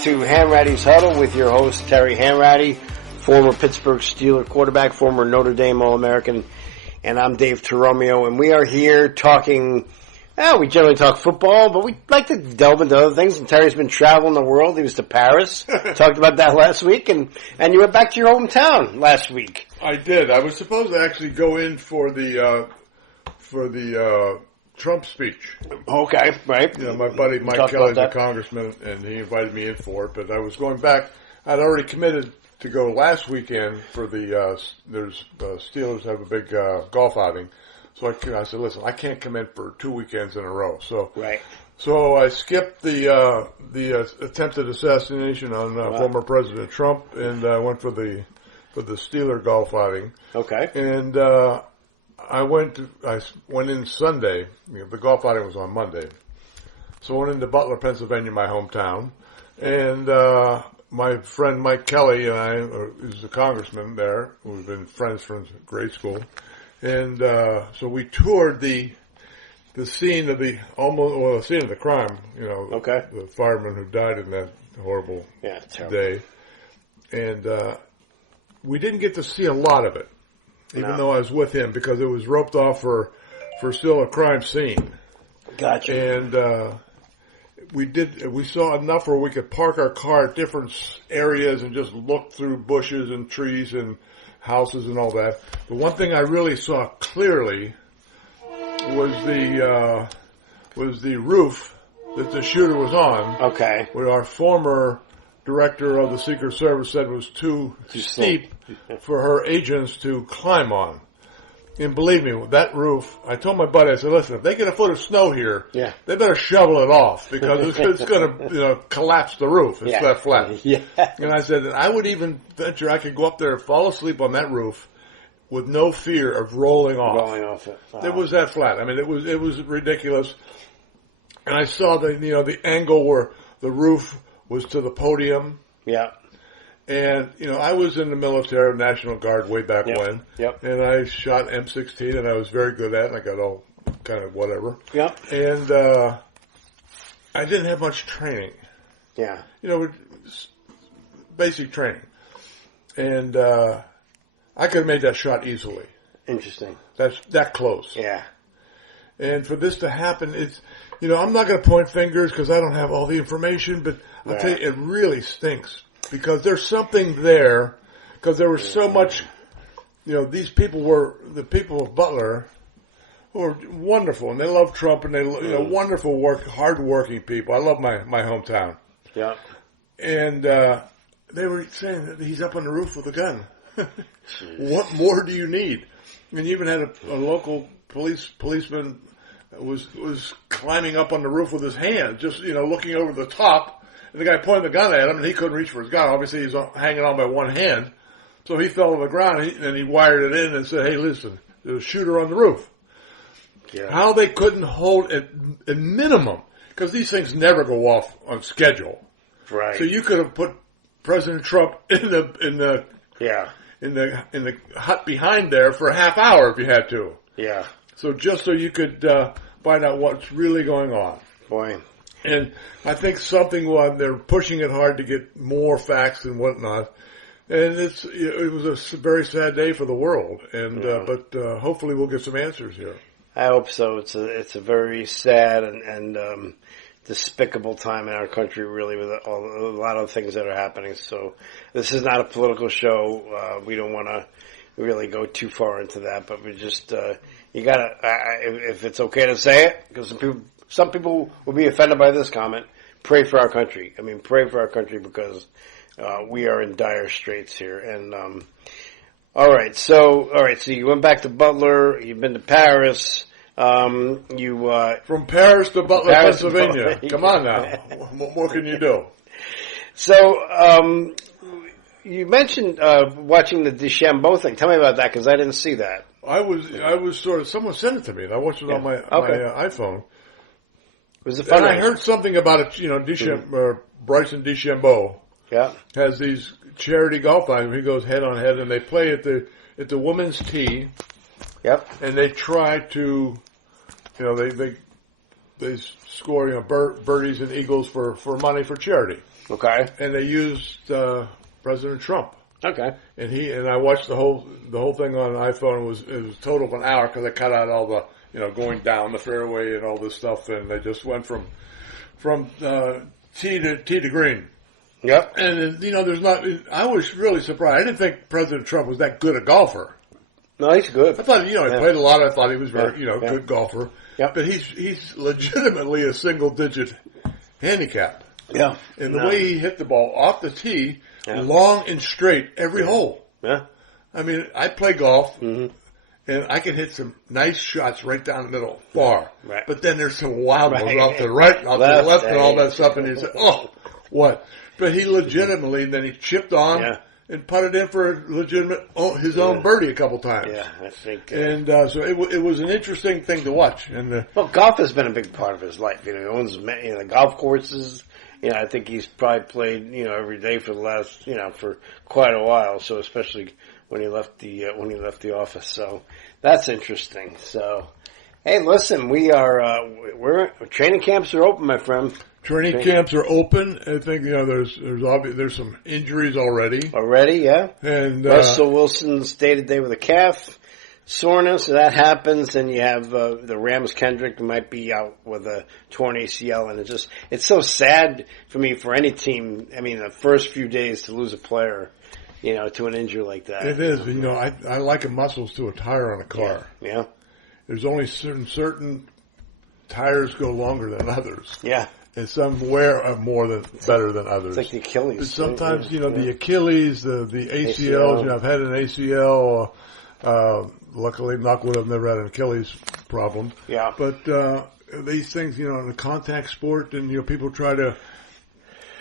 back to Hanratty'S Huddle with your host, Terry Hanratty, former Pittsburgh Steeler quarterback, former Notre Dame All-American, and I'm Dave Toromio, and we are here talking, we generally talk football, but we like to delve into other things, and Terry's been traveling the world. He was to Paris, talked about that last week, and you went back to your hometown last week. I did. I was supposed to actually go in for the Trump speech. Okay, right. You know, my buddy Mike Kelly's a congressman, and he invited me in for it. But I was going back. I'd already committed to go last weekend for the Steelers have a big golf outing. So I said, listen, I can't come in for 2 weekends in a row. So right. So I skipped the attempted assassination on former President Trump, and went for the Steeler golf outing. Okay. And I went in Sunday. The golf outing was on Monday. So I went into Butler, Pennsylvania, my hometown. And my friend Mike Kelly and I, who's a congressman there, we've been friends from grade school. And so we toured the scene of the scene of the crime, the fireman who died in that horrible day. And we didn't get to see a lot of it. Even though I was with him, because it was roped off for still a crime scene. Gotcha. And we saw enough where we could park our car at different areas and just look through bushes and trees and houses and all that. But one thing I really saw clearly was the roof that the shooter was on. Okay. Where our former director of the Secret Service said was too steep for her agents to climb on. And believe me, that roof, I told my buddy, I said, listen, if they get a foot of snow here, they better shovel it off, because it's going to collapse the roof. It's that flat. Yeah. And I said, I would even venture I could go up there and fall asleep on that roof with no fear of rolling off. Wow. It was that flat. I mean, it was ridiculous. And I saw the angle where the roof was to the podium. Yeah. And, I was in the military, National Guard way back when. Yep. And I shot M16, and I was very good at it, and I got all kind of whatever. Yep. And I didn't have much training. Yeah. Basic training. And I could have made that shot easily. Interesting. That's that close. Yeah. And for this to happen, it's, I'm not going to point fingers because I don't have all the information, but I'll tell you, it really stinks. Because there's something there, because there was so much, these people were, the people of Butler, who are wonderful, and they love Trump, and they, wonderful hard-working people. I love my hometown. Yeah. And they were saying that he's up on the roof with a gun. What more do you need? And you even had a local policeman was climbing up on the roof with his hand, just, looking over the top. And the guy pointed the gun at him, and he couldn't reach for his gun. Obviously, he's hanging on by one hand. So he fell to the ground, and he wired it in and said, hey, listen, there's a shooter on the roof. Yeah. How they couldn't hold at a minimum, because these things never go off on schedule. Right. So you could have put President Trump in the hut behind there for a half hour if you had to. Yeah. So just so you could find out what's really going on. Boy. And I think they're pushing it hard to get more facts and whatnot. And it was a very sad day for the world. And but hopefully we'll get some answers here. I hope so. It's a very sad and despicable time in our country, really, with a lot of things that are happening. So this is not a political show. We don't want to really go too far into that, but we just you gotta if it's okay to say it, because some people will be offended by this comment. Pray for our country. I mean, pray for our country, because we are in dire straits here. And all right. So you went back to Butler. You've been to Paris. From Paris to Butler, Pennsylvania. Come on now. What more can you do? So you mentioned watching the DeChambeau thing. Tell me about that, because I didn't see that. I was sort of, someone sent it to me, and I watched it on my iPhone. Was it fun? And I heard something about it. Bryson DeChambeau has these charity golf outs where he goes head on head, and they play at the women's tee. Yep. And they try to, they score birdies and eagles for money for charity. Okay. And they used President Trump. Okay. And I watched the whole thing on an iPhone. It was a total of an hour because I cut out all the going down the fairway and all this stuff, and they just went from tee to green. Yep. And there's not. I was really surprised. I didn't think President Trump was that good a golfer. No, he's good. I thought he played a lot. I thought he was very good golfer. Yep. But he's legitimately a single digit handicap. Yeah. And the way he hit the ball off the tee, long and straight every hole. Yeah. I mean, I play golf. Mm-hmm. And I can hit some nice shots right down the middle, far. Right. But then there's some wild ones off to the right, off to the left, and all that stuff. And you say, oh, what? But he legitimately, then he chipped on and putted in for a legitimate his own birdie a couple times. Yeah, I think. And so it was an interesting thing to watch. And well, golf has been a big part of his life. He owns the golf courses. I think he's probably played every day for the last for quite a while. So especially when he left the office. So that's interesting. So, hey, listen, we're training camps are open, my friend. Training camps are open. I think there's some injuries already. Already, yeah. And Russell Wilson stayed today with a calf soreness. So that happens, and you have the Rams Kendrick who might be out with a torn ACL, and it's so sad for me for any team. I mean, the first few days to lose a player. To an injury like that. It is. I liken muscles to a tire on a car. Yeah. There's only certain tires go longer than others. Yeah. And some wear better than others. It's like the Achilles. But sometimes, the Achilles, the ACLs, I've had an ACL. Luckily, knock wood, I've never had an Achilles problem. Yeah. But these things, in a contact sport, and people try to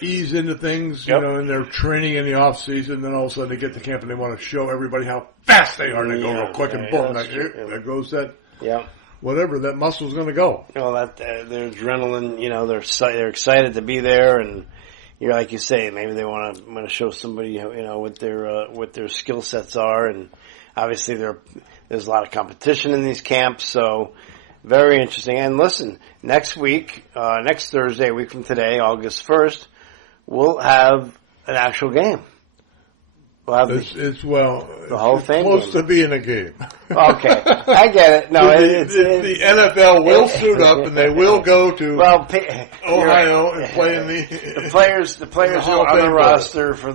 ease into things, and they're training in the off season. Then all of a sudden they get to camp and they want to show everybody how fast they are. And they go real quick and boom, there goes that. Yeah. Whatever that muscle's going to go. Well, their adrenaline, they're excited to be there, and like you say, maybe they want to show somebody, what their skill sets are, and obviously there's a lot of competition in these camps, so. Very interesting. And listen, next Thursday, a week from today, August 1st, we'll have an actual game. We'll have the Hall of Fame close game. To being a game. Okay, I get it. No, the NFL will suit up and they will go to Ohio and play in the players who are on the roster for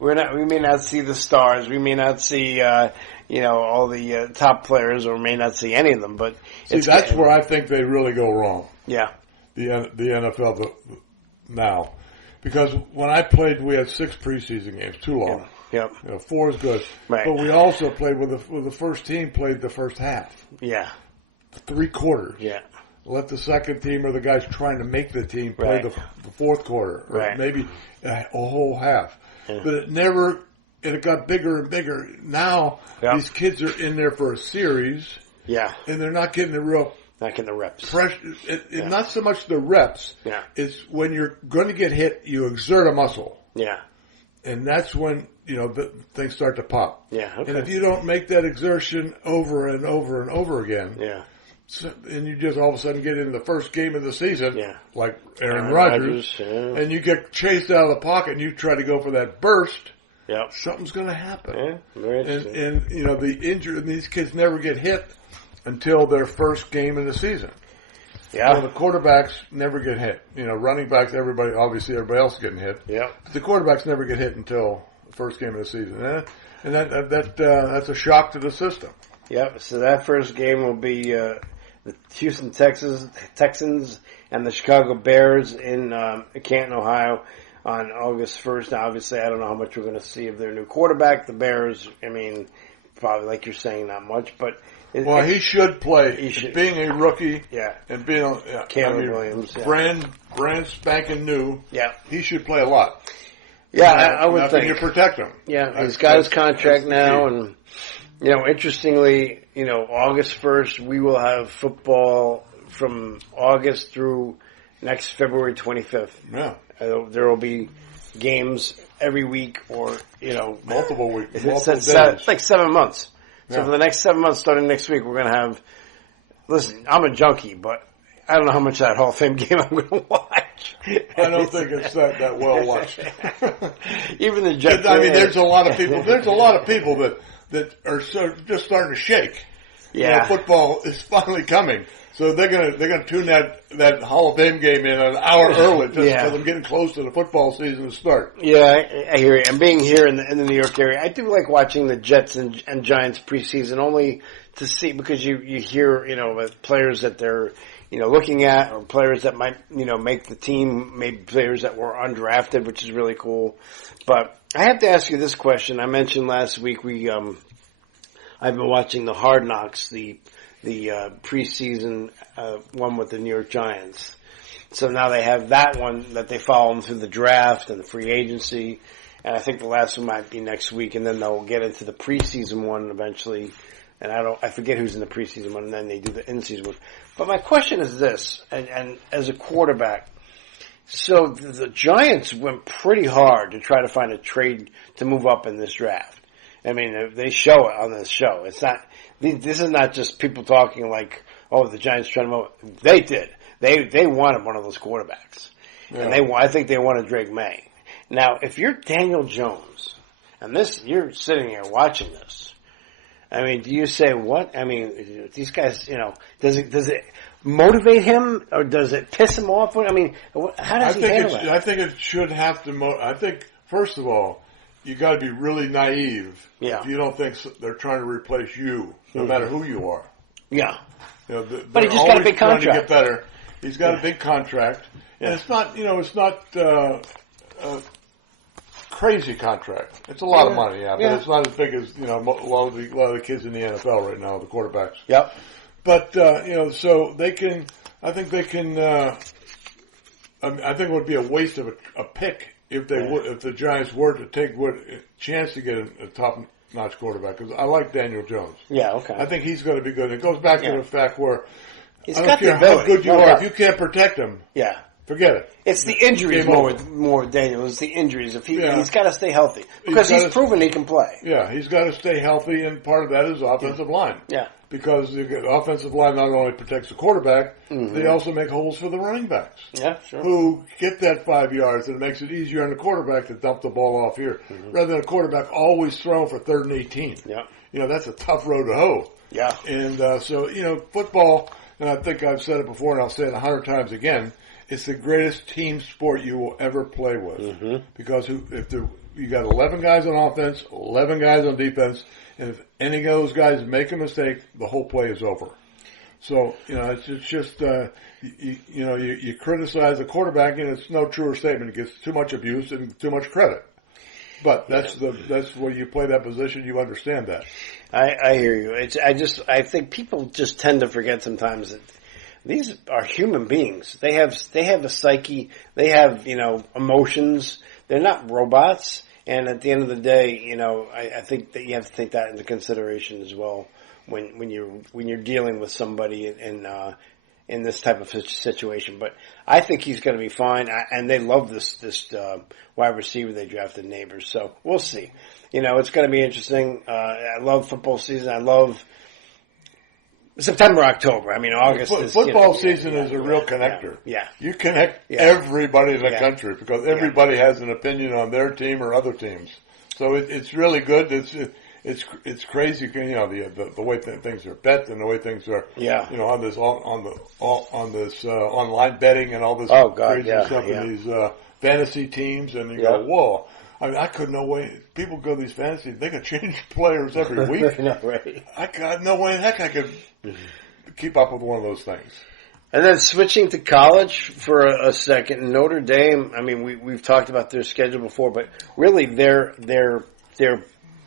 we may not see the stars. We may not see all the top players, or may not see any of them. But that's where I think they really go wrong. Yeah, the NFL now. Because when I played, we had 6 preseason games, too long. Yep. 4 is good. Right. But we also played with the first team played the first half. Yeah. 3 quarters. Yeah. Let the second team or the guys trying to make the team play the fourth quarter. Or maybe a whole half. Yeah. But it got bigger and bigger. Now these kids are in there for a series. Yeah. And they're not getting the real... Not getting the reps. Pressure, not so much the reps. Yeah. It's when you're going to get hit, you exert a muscle. Yeah. And that's when, things start to pop. Yeah. Okay. And if you don't make that exertion over and over and over again. Yeah. And you just all of a sudden get into the first game of the season. Yeah. Like Aaron Rodgers. And you get chased out of the pocket and you try to go for that burst. Yeah. Something's going to happen. Yeah. Very interesting. And the injury, these kids never get hit until their first game in the season. Yeah. The quarterbacks never get hit. Running backs, everybody else is getting hit. Yeah. But the quarterbacks never get hit until the first game of the season. And that's a shock to the system. Yep. So that first game will be the Houston Texans and the Chicago Bears in Canton, Ohio on August 1st. Now, obviously, I don't know how much we're going to see of their new quarterback. The Bears, probably like you're saying, not much, but... he should play. Being a rookie, and being Cameron Williams, brand spanking new, he should play a lot. Yeah, I would think. You protect him. Yeah, he's got his contract now, and interestingly, August 1st we will have football from August through next February 25th. Yeah, there will be games every week, or multiple weeks. It's like 7 months. So for the next 7 months, starting next week, we're going to have... Listen, I'm a junkie, but I don't know how much of that Hall of Fame game I'm going to watch. I don't think it's that well watched. Even the Jets. I mean, there's a lot of people. There's a lot of people that are just starting to shake. Yeah, football is finally coming, so they're gonna tune that Hall of Fame game in an hour early just because I'm getting close to the football season to start. Yeah, I hear you. And being here in the New York area, I do like watching the Jets and Giants preseason only to see, because you hear players that they're looking at, or players that might make the team, maybe players that were undrafted, which is really cool. But I have to ask you this question. I mentioned last week I've been watching the Hard Knocks, the preseason one with the New York Giants. So now they have that one that they follow them through the draft and the free agency, and I think the last one might be next week, and then they'll get into the preseason one eventually. And I forget who's in the preseason one, and then they do the in-season one. But my question is this, and as a quarterback, so the Giants went pretty hard to try to find a trade to move up in this draft. I mean, they show it on this show. It's not. This is not just people talking like, "Oh, the Giants trying to move." They did. They wanted one of those quarterbacks, and I think they wanted Drake May. Now, if you're Daniel Jones, and you're sitting here watching this, I mean, do you say what? I mean, these guys, does it motivate him, or does it piss him off? I mean, how does he handle it? I think it should have to. I think first of all, you got to be really naive if you don't think they're trying to replace you, no matter who you are. Yeah. But he just got a big contract. Trying to get better. He's got a big contract, and it's not a crazy contract. It's a lot of money, but it's not as big as a lot of the kids in the NFL right now, the quarterbacks. Yep. But so they can. I think they can. I think it would be a waste of a pick if the Giants were to take a chance to get a top-notch quarterback, because I like Daniel Jones. Yeah, okay. I think he's going to be good. It goes back to the fact where he's I don't care how good you are, if you can't protect him, forget it. It's the injuries more with Daniel. It's the injuries. If he's got to stay healthy, because he's proven he can play. Yeah, he's got to stay healthy, and part of that is offensive line. Yeah. Because the offensive line not only protects the quarterback, they also make holes for the running backs. Yeah, sure. Who get that 5 yards, and it makes it easier on the quarterback to dump the ball off here, rather than a quarterback always throwing for 3rd and 18. Yeah. That's a tough road to hoe. Yeah. And so, football, and I think I've said it before, and I'll say it 100 times again, it's the greatest team sport you will ever play with. Because you got 11 guys on offense, 11 guys on defense, and if any of those guys make a mistake, the whole play is over. So, it's just, you criticize the quarterback, and it's no truer statement. It gets too much abuse and too much credit. But that's where you play that position, you understand that. I hear you. I think people just tend to forget sometimes that these are human beings. They have a psyche. They have, emotions. They're not robots. And at the end of the day, I think that you have to take that into consideration as well when you're dealing with somebody in this type of situation. But I think he's going to be fine. And they love this wide receiver they drafted, Neighbors. So we'll see. It's going to be interesting. I love football season. I love September, October. I mean, August is... Football season is a real connector. Yeah. You connect everybody in the country, because everybody has an opinion on their team or other teams. So it's really good. It's crazy, the way things are bet and the way things are, on this online betting and all this crazy stuff and these fantasy teams, and you go, whoa. I mean, I couldn't no way. People go to these fantasies, they could change players every week. No, right. I got no way in heck I could keep up with one of those things. And then switching to college for a second, Notre Dame, I mean, we've talked about their schedule before, but really their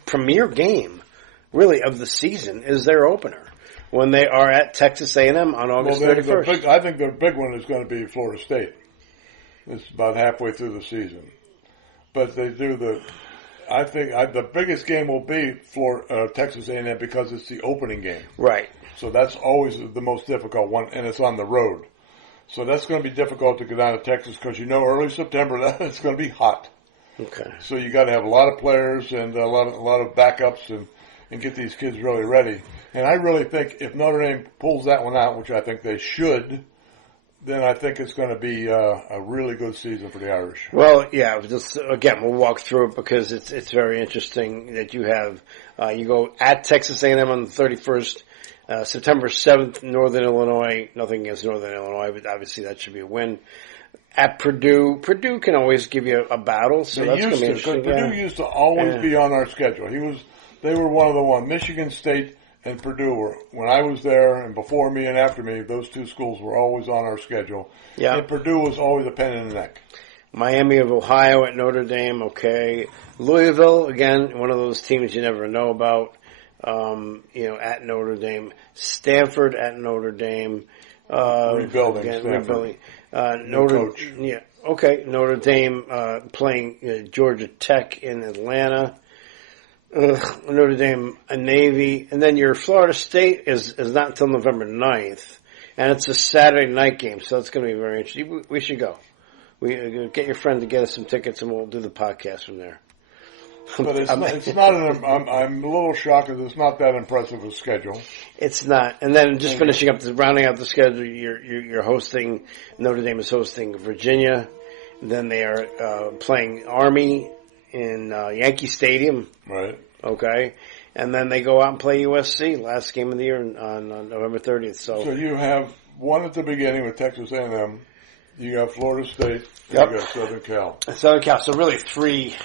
premier game, really, of the season is their opener when they are at Texas A&M on August 31st. I think the big one is going to be Florida State. It's about halfway through the season. But they do the biggest game will be Texas A&M, because it's the opening game. Right. So that's always the most difficult one, and it's on the road. So that's going to be difficult to go down to Texas, because early September it's going to be hot. Okay. So you got to have a lot of players and a lot of backups and get these kids really ready. And I really think if Notre Dame pulls that one out, which I think they should, then I think it's going to be a really good season for the Irish. Well, yeah. Just again, we'll walk through it because it's very interesting that you have you go at Texas A&M on the 31st, September 7th, Northern Illinois. Nothing against Northern Illinois, but obviously that should be a win. At Purdue can always give you a battle, so that's going to be interesting. Purdue used to always be on our schedule. They were one of the ones. Michigan State and Purdue were, when I was there and before me and after me, those two schools were always on our schedule. Yeah. And Purdue was always a pain in the neck. Miami of Ohio at Notre Dame, okay. Louisville, again, one of those teams you never know about, at Notre Dame. Stanford at Notre Dame. Rebuilding. Notre Dame playing Georgia Tech in Atlanta. Notre Dame, a Navy, and then your Florida State is not until November 9th, and it's a Saturday night game, so it's going to be very interesting. We should go. We get your friend to get us some tickets, and we'll do the podcast from there. But I'm a little shocked because it's not that impressive a schedule. It's not. And then just finishing up, rounding out the schedule, you're hosting, Notre Dame is hosting Virginia. Then they are playing Army in Yankee Stadium. Right. Okay. And then they go out and play USC, last game of the year on November 30th. So you have one at the beginning with Texas A&M. You got Florida State. You got Southern Cal. Southern Cal. So really three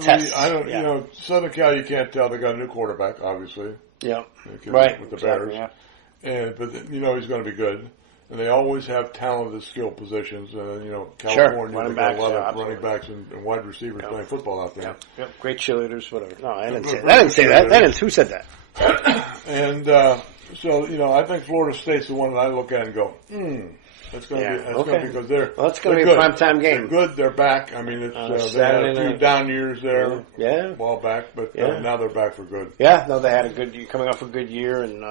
tests. Southern Cal, you can't tell. They got a new quarterback, obviously. Yeah. Right. With the Bears. Yeah. But he's going to be good. And they always have talented skill positions. California, they got a lot of running backs and wide receivers playing football out there. Yep. Great cheerleaders, whatever. No, I didn't say that. Who said that? And I think Florida State's the one that I look at and go, That's going to be because that's going to be a primetime game. They're good. They're back. I mean, they had a few down years there, a while back, but now they're back for good. Yeah, no, they had a good year, coming off a good year, and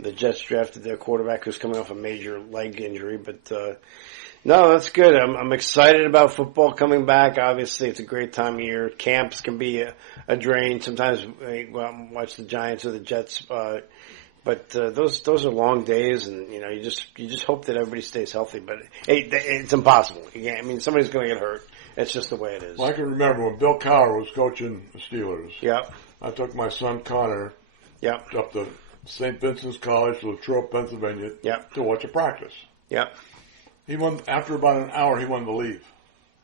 the Jets drafted their quarterback who's coming off a major leg injury. But no, that's good. I'm excited about football coming back. Obviously, it's a great time of year. Camps can be a drain. Sometimes we go out and watch the Giants or the Jets. But those are long days, and you just hope that everybody stays healthy. But it's impossible. Somebody's going to get hurt. It's just the way it is. Well, I can remember when Bill Cowher was coaching the Steelers. Yep. I took my son Connor. Up to St. Vincent's College, Latrobe, Pennsylvania. To watch a practice. Yep. He won after about an hour. He wanted to leave.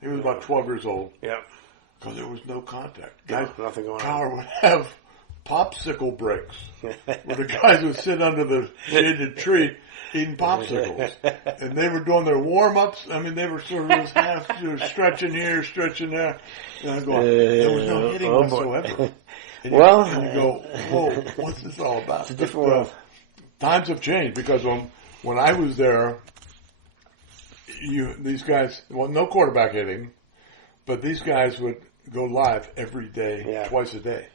He was about 12 years old. Yep. Because there was no contact. Nothing going on. Cowher would have popsicle breaks where the guys would sit under the shaded tree eating popsicles. And they were doing their warm-ups. They were sort of half stretching here, stretching there. And I'm going, there was no hitting whatsoever. And you go, whoa, what's this all about? It's a different world. Times have changed because when I was there, these guys, no quarterback hitting, but these guys would go live every day, twice a day.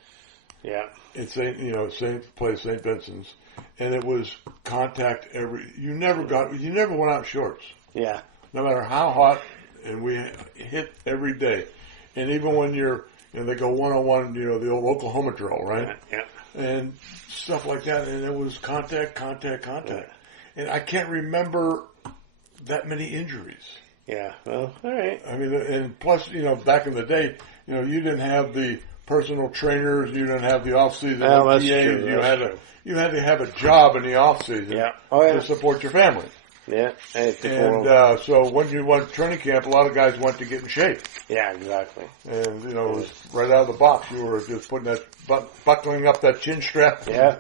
Yeah. It's St. Vincent's, and it was contact you never went out in shorts. Yeah. No matter how hot, and we hit every day. And even when they go one-on-one, the old Oklahoma drill, right? Yeah. And stuff like that, and it was contact. Yeah. And I can't remember that many injuries. Yeah. Well, all right. And plus, back in the day, you didn't have the personal trainers, you didn't have the off-season PAs. You had to have a job in the off-season to support your family. Yeah. And so when you went to training camp, a lot of guys went to get in shape. Yeah, exactly. And, it was right out of the box. You were just putting that, buckling up that chin strap. Yeah.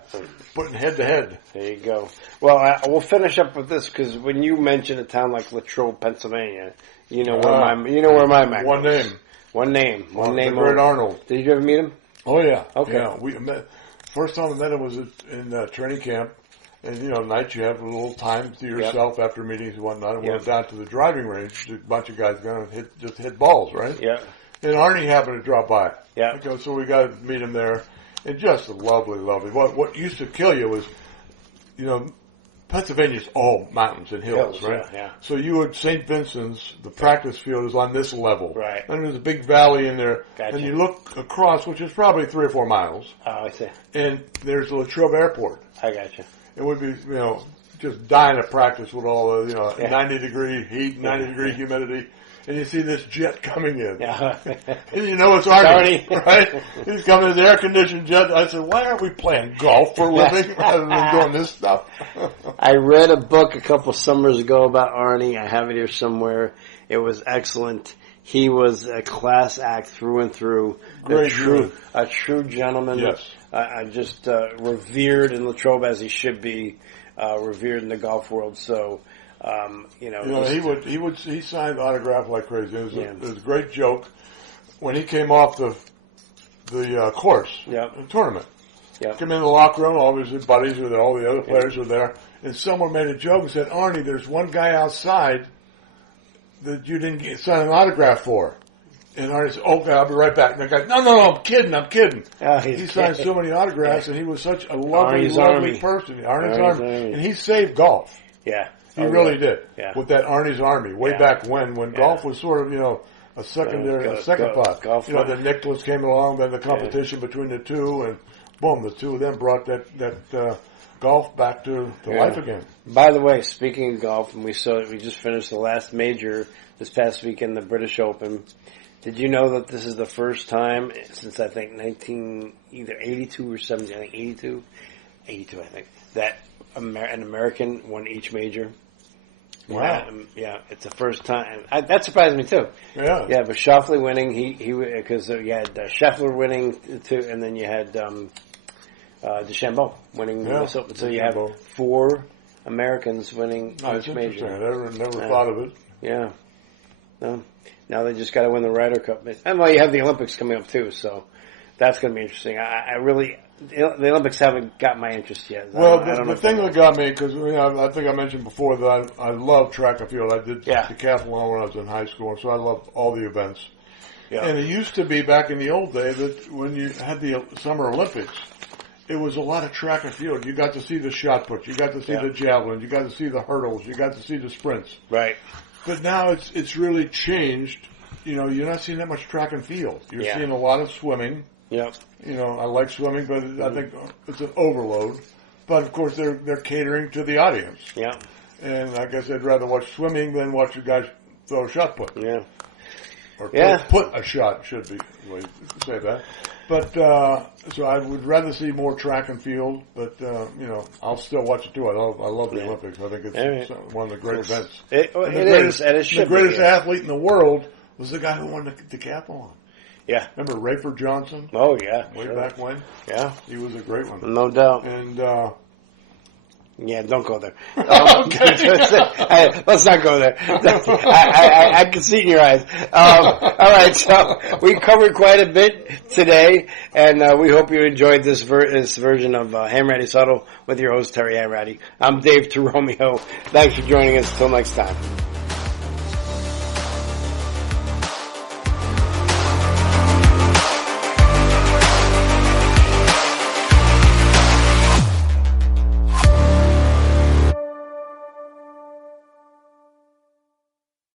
Putting head to head. There you go. Well, we'll finish up with this because when you mention a town like Latrobe, Pennsylvania, where my Mac One goes. name. One name. Great Arnold. Did you ever meet him? Oh, yeah. Okay. Yeah, we met. First time I met him was in training camp. And, nights you have a little time to yourself after meetings and whatnot. And we went down to the driving range. A bunch of guys going to hit balls, right? Yeah. And Arnie happened to drop by. Yeah. So we got to meet him there. And just lovely. What used to kill you was, Pennsylvania's all mountains and hills, right? Yeah. So you at St. Vincent's, the practice field is on this level. Right. And there's a big valley in there. Gotcha. And you look across, which is probably 3 or 4 miles. Oh, I see. And there's the Latrobe Airport. I got you. It would be, just dying to practice with all the 90-degree heat, 90-degree humidity. And you see this jet coming in. Yeah. And you know it's Arnie, right? He's coming in his air-conditioned jet. I said, why aren't we playing golf for a living rather than doing this stuff? I read a book a couple summers ago about Arnie. I have it here somewhere. It was excellent. He was a class act through and through. Great a true gentleman. Yes. Just revered in Latrobe as he should be, revered in the golf world. So, he signed autograph like crazy. It was a great joke when he came off the course, the tournament. Yep. Came in the locker room, all his buddies were there, all the other players were there, and someone made a joke and said, "Arnie, there's one guy outside that you didn't sign an autograph for." And Arnie said, "Okay, I'll be right back." And the guy, "No, I'm kidding. He signed so many autographs, and he was such a lovely person. Arnie's Army. And he saved golf. Yeah. He really did. Yeah. With that Arnie's Army, way back when golf was sort of, a secondary, second thought. Then Nicklaus came along, then the competition between the two, and boom, the two of them brought that golf back to life again. By the way, speaking of golf, and we just finished the last major this past weekend, the British Open. Did you know that this is the first time since I think either 82 or 70, I think 82, I think, that an American won each major? Wow. It's the first time. That surprised me too. Yeah. Yeah, but Schauffele winning, because you had Scheffler winning too, and then you had DeChambeau winning this Open. So you have 4 Americans winning each major. I never thought of it. Yeah. No. Now they just got to win the Ryder Cup. And you have the Olympics coming up too, so that's going to be interesting. The Olympics haven't got my interest yet. Well, the thing that got me, because I think I mentioned before that I love track and field. I did decathlon when I was in high school, so I love all the events. Yeah. And it used to be back in the old day that when you had the Summer Olympics, it was a lot of track and field. You got to see the shot put, you got to see the javelin, you got to see the hurdles, you got to see the sprints. Right. But now it's really changed. You're not seeing that much track and field. You're seeing a lot of swimming. Yep. I like swimming, but I think it's an overload. But of course, they're catering to the audience. Yeah. And I guess I'd rather watch swimming than watch you guys throw a shot put. Yeah. Or put a shot should be the way to say that. But so I would rather see more track and field. But I'll still watch it too. I love the Olympics. I think it's one of the great events. It is, and it should be. The greatest athlete in the world was the guy who won the decathlon. Yeah. Remember Rayford Johnson? Oh, yeah. Way back when? Yeah. He was a great one. No doubt. And, don't go there. Let's not go there. I can see it in your eyes. All right, so we covered quite a bit today, and we hope you enjoyed this version of Hanratty'S Huddle with your host, Terry Hanratty. I'm Dave Toromeo. Thanks for joining us. Until next time.